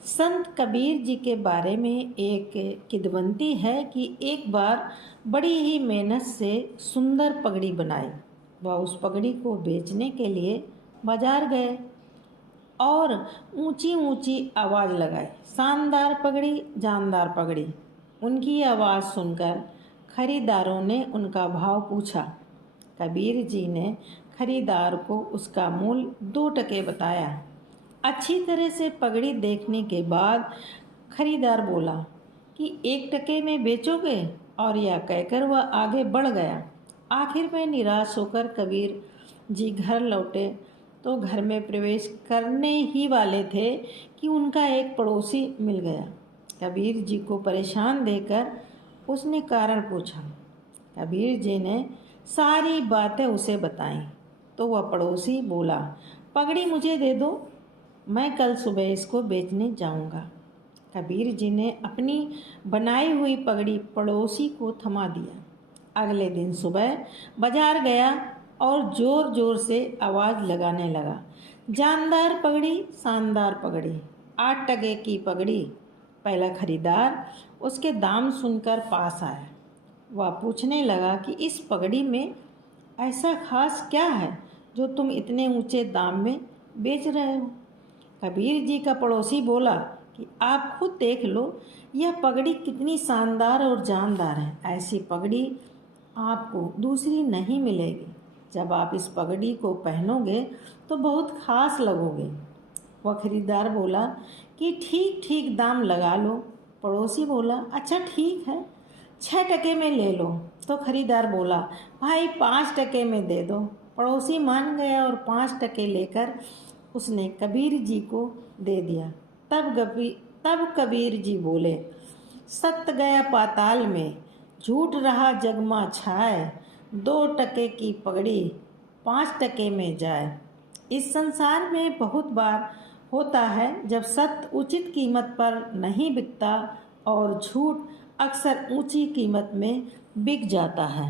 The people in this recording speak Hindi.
संत कबीर जी के बारे में एक किंवदंती है कि एक बार बड़ी ही मेहनत से सुंदर पगड़ी बनाई। वह उस पगड़ी को बेचने के लिए बाजार गए और ऊंची ऊंची आवाज़ लगाई, शानदार पगड़ी, जानदार पगड़ी। उनकी आवाज़ सुनकर खरीदारों ने उनका भाव पूछा। कबीर जी ने खरीदार को उसका मूल्य 2 टके बताया। अच्छी तरह से पगड़ी देखने के बाद खरीदार बोला कि 1 टके में बेचोगे, और यह कहकर वह आगे बढ़ गया। आखिर में निराश होकर कबीर जी घर लौटे तो घर में प्रवेश करने ही वाले थे कि उनका एक पड़ोसी मिल गया। कबीर जी को परेशान देखकर उसने कारण पूछा। कबीर जी ने सारी बातें उसे बताईं तो वह पड़ोसी बोला, पगड़ी मुझे दे दो, मैं कल सुबह इसको बेचने जाऊंगा। कबीर जी ने अपनी बनाई हुई पगड़ी पड़ोसी को थमा दिया। अगले दिन सुबह बाजार गया और ज़ोर ज़ोर से आवाज़ लगाने लगा, जानदार पगड़ी, शानदार पगड़ी, 8 टके की पगड़ी। पहला खरीदार उसके दाम सुनकर पास आया। वह पूछने लगा कि इस पगड़ी में ऐसा खास क्या है जो तुम इतने ऊंचे दाम में बेच रहे हो। कबीर जी का पड़ोसी बोला कि आप खुद देख लो, यह पगड़ी कितनी शानदार और जानदार है। ऐसी पगड़ी आपको दूसरी नहीं मिलेगी। जब आप इस पगड़ी को पहनोगे तो बहुत खास लगोगे। वह खरीदार बोला कि ठीक ठीक दाम लगा लो। पड़ोसी बोला, अच्छा ठीक है, 6 टके में ले लो। तो खरीदार बोला, भाई 5 टके में दे दो। पड़ोसी मान गया और 5 टके लेकर उसने कबीर जी को दे दिया। तब कबीर जी बोले, सत्य गया पाताल में, झूठ रहा जगमा छाए, 2 टके की पगड़ी 5 टके में जाए। इस संसार में बहुत बार होता है जब सत्य उचित कीमत पर नहीं बिकता और झूठ अक्सर ऊंची कीमत में बिक जाता है।